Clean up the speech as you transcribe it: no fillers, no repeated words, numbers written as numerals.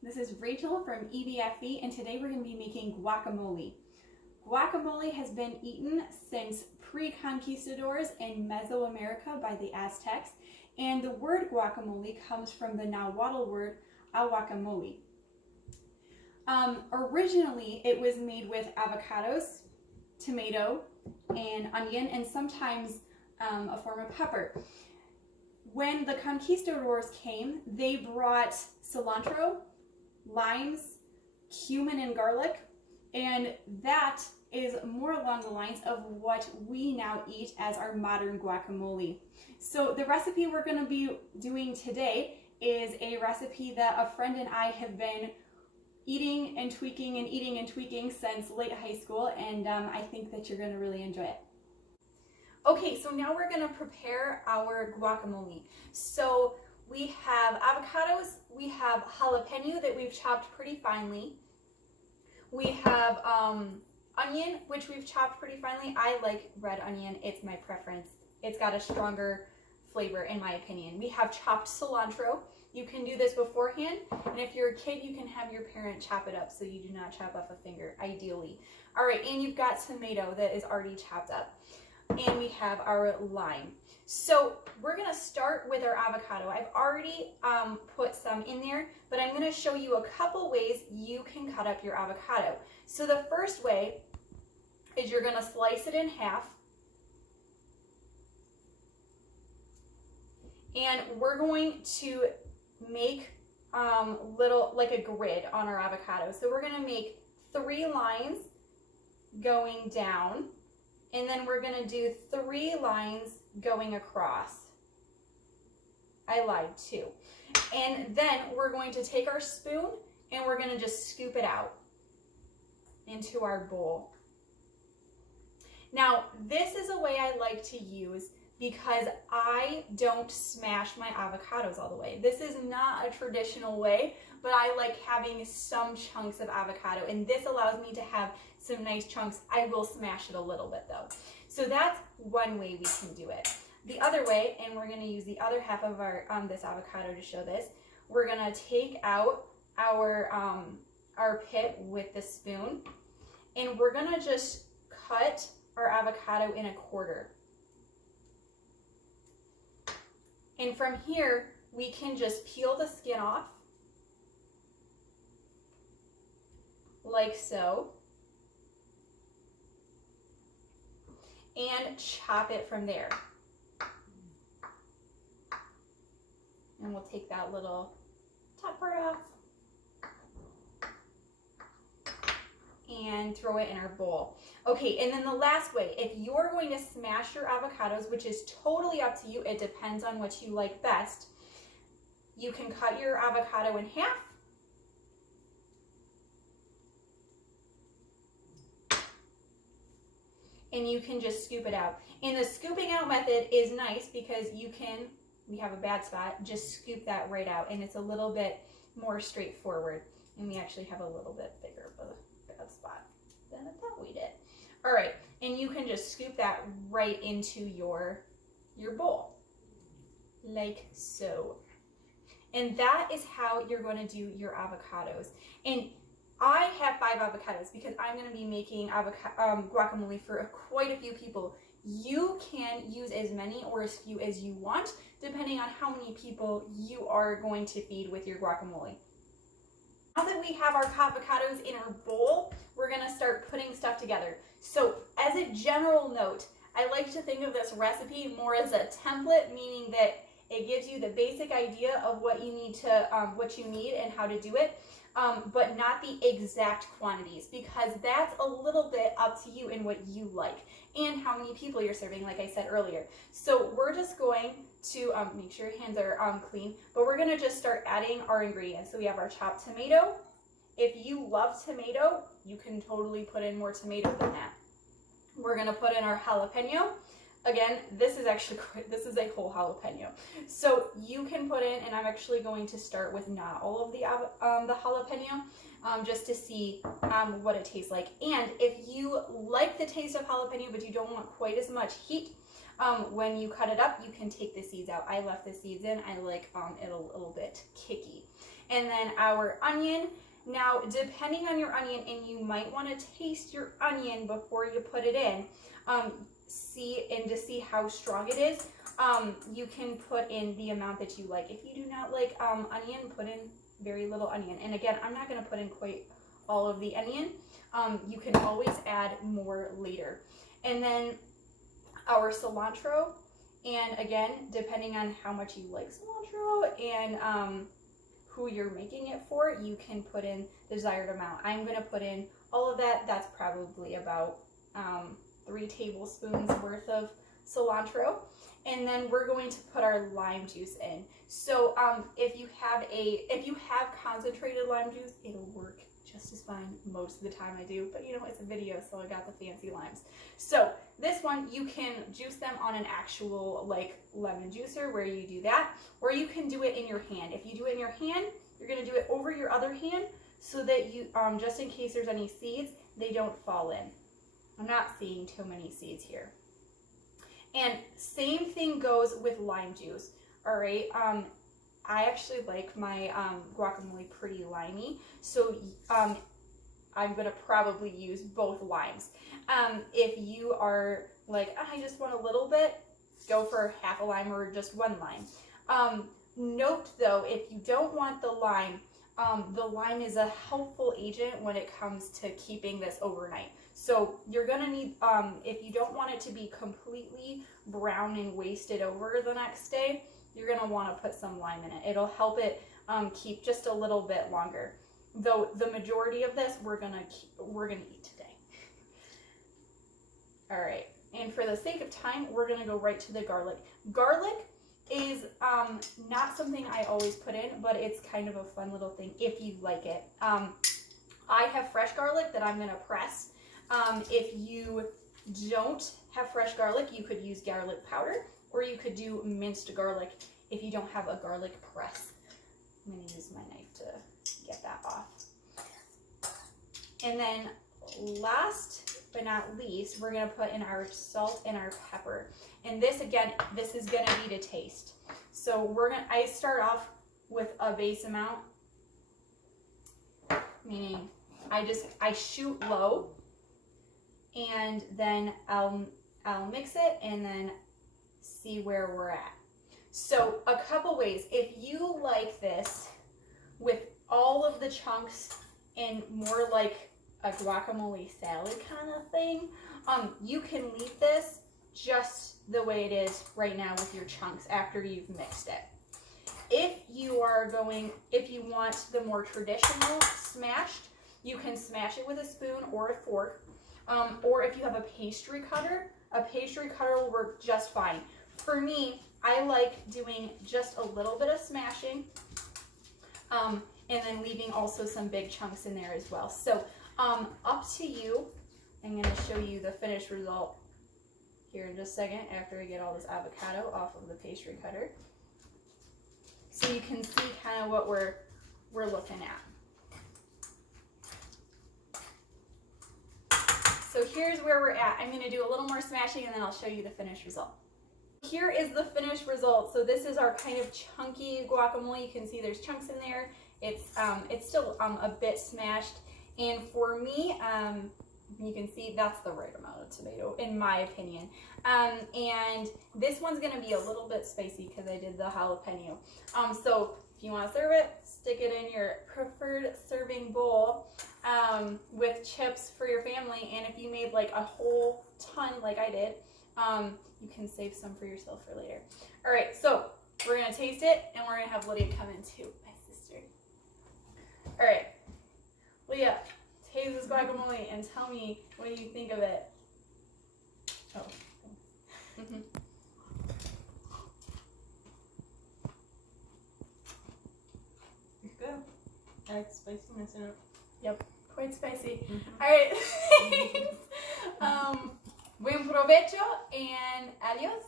This is Rachel from EBFE, and today we're going to be making guacamole. Guacamole has been eaten since pre-conquistadors in Mesoamerica by the Aztecs, and the word guacamole comes from the Nahuatl word aguacamole. Originally, it was made with avocados, tomato, and onion, and sometimes a form of pepper. When the conquistadors came, they brought cilantro, limes, cumin, and garlic, and that is more along the lines of what we now eat as our modern guacamole. So the recipe we're going to be doing today is a recipe that a friend and I have been eating and tweaking since late high school, and I think that you're going to really enjoy it. Okay, so now we're going to prepare our guacamole. So we have avocados, we have jalapeno that we've chopped pretty finely. We have onion, which we've chopped pretty finely. I like red onion, it's my preference. It's got a stronger flavor in my opinion. We have chopped cilantro. You can do this beforehand, and if you're a kid, you can have your parent chop it up so you do not chop off a finger, ideally. All right, and you've got tomato that is already chopped up. And we have our lime. So we're gonna start with our avocado. I've already put some in there, but I'm gonna show you a couple ways you can cut up your avocado. So the first way is you're gonna slice it in half. And we're going to make like a grid on our avocado. So we're gonna make 3 lines going down, and then we're going to do 3 lines going across. I lied too. And then we're going to take our spoon and we're going to just scoop it out into our bowl. Now, this is a way I like to use because I don't smash my avocados all the way. This is not a traditional way, but I like having some chunks of avocado, and this allows me to have some nice chunks. I will smash it a little bit though. So that's one way we can do it. The other way, and we're going to use the other half of our this avocado to show this, we're going to take out our pit with the spoon, and we're going to just cut our avocado in a quarter. And from here, we can just peel the skin off, like so, and chop it from there. And we'll take that little top part off and throw it in our bowl. Okay, and then the last way, if you're going to smash your avocados, which is totally up to you, it depends on what you like best, you can cut your avocado in half. And you can just scoop it out. And the scooping out method is nice because you can, we have a bad spot, just scoop that right out, and it's a little bit more straightforward. And we actually have a little bit bigger of a bad spot than I thought we did. All right, and you can just scoop that right into your bowl, like so. And that is how you're going to do your avocados. And I have 5 avocados because I'm going to be making guacamole for quite a few people. You can use as many or as few as you want, depending on how many people you are going to feed with your guacamole. Now that we have our avocados in our bowl, we're going to start putting stuff together. So as a general note, I like to think of this recipe more as a template, meaning that it gives you the basic idea of what you need and how to do it. But not the exact quantities, because that's a little bit up to you and what you like and how many people you're serving, like I said earlier. So we're just going to make sure your hands are clean, but we're going to just start adding our ingredients. So we have our chopped tomato. If you love tomato, you can totally put in more tomato than that. We're going to put in our jalapeno. Again, this is a whole jalapeno. So you can put in, and I'm actually going to start with not all of the jalapeno, just to see what it tastes like. And if you like the taste of jalapeno, but you don't want quite as much heat, When you cut it up, you can take the seeds out. I left the seeds in. I like it a little bit kicky. And then our onion. Now, depending on your onion, and you might want to taste your onion before you put it in, to see how strong it is, you can put in the amount that you like. If you do not like onion, put in very little onion. And again, I'm not going to put in quite all of the onion. You can always add more later. And then our cilantro, and again, depending on how much you like cilantro and who you're making it for, you can put in the desired amount. I'm going to put in all of that. That's probably about 3 tablespoons worth of cilantro. And then we're going to put our lime juice in. So if you have concentrated lime juice, it'll work just as fine most of the time. I do, but you know, it's a video, so I got the fancy limes. So this one, you can juice them on an actual like lemon juicer where you do that, or you can do it in your hand. If you do it in your hand, you're going to do it over your other hand so that you, just in case there's any seeds, they don't fall in. I'm not seeing too many seeds here. And same thing goes with lime juice. All right. I actually like my guacamole pretty limey, so I'm going to probably use both limes. If you are like, I just want a little bit, go for half a lime or just 1 lime. Note though, if you don't want the lime is a helpful agent when it comes to keeping this overnight. So you're going to need, if you don't want it to be completely brown and wasted over the next day, you're going to want to put some lime in it. It'll help it keep just a little bit longer. Though the majority of this we're gonna eat today. All right, and for the sake of time, we're gonna go right to the garlic. Garlic is not something I always put in, but it's kind of a fun little thing if you like it. I have fresh garlic that I'm gonna press. If you don't have fresh garlic, you could use garlic powder, or you could do minced garlic if you don't have a garlic press. I'm going to use my knife to get that off. And then last but not least, we're going to put in our salt and our pepper. And this, again, this is going to be to taste. So I start off with a base amount, meaning I shoot low, and then I'll mix it and then see where we're at. So a couple ways. If you like this with all of the chunks and more like a guacamole salad kind of thing, you can leave this just the way it is right now with your chunks after you've mixed it. If you want the more traditional smashed, you can smash it with a spoon or a fork. Or if you have a pastry cutter will work just fine. For me, I like doing just a little bit of smashing, and then leaving also some big chunks in there as well. So up to you. I'm going to show you the finished result here in just a second after I get all this avocado off of the pastry cutter. So you can see kind of what we're looking at. So here's where we're at. I'm going to do a little more smashing and then I'll show you the finished result. Here is the finished result. So this is our kind of chunky guacamole. You can see there's chunks in there. It's still a bit smashed. And for me, you can see that's the right amount of tomato, in my opinion. And this one's going to be a little bit spicy because I did the jalapeno. So if you want to serve it, stick it in your preferred serving bowl with chips for your family. And if you made like a whole ton like I did, you can save some for yourself for later. All right, so we're going to taste it, and we're going to have Lydia come in too, my sister. All right, Leah, taste this guacamole and tell me what you think of it. Oh. It's good. I like spiciness in it. Yep, quite spicy. All right, thanks. Buen provecho and adios.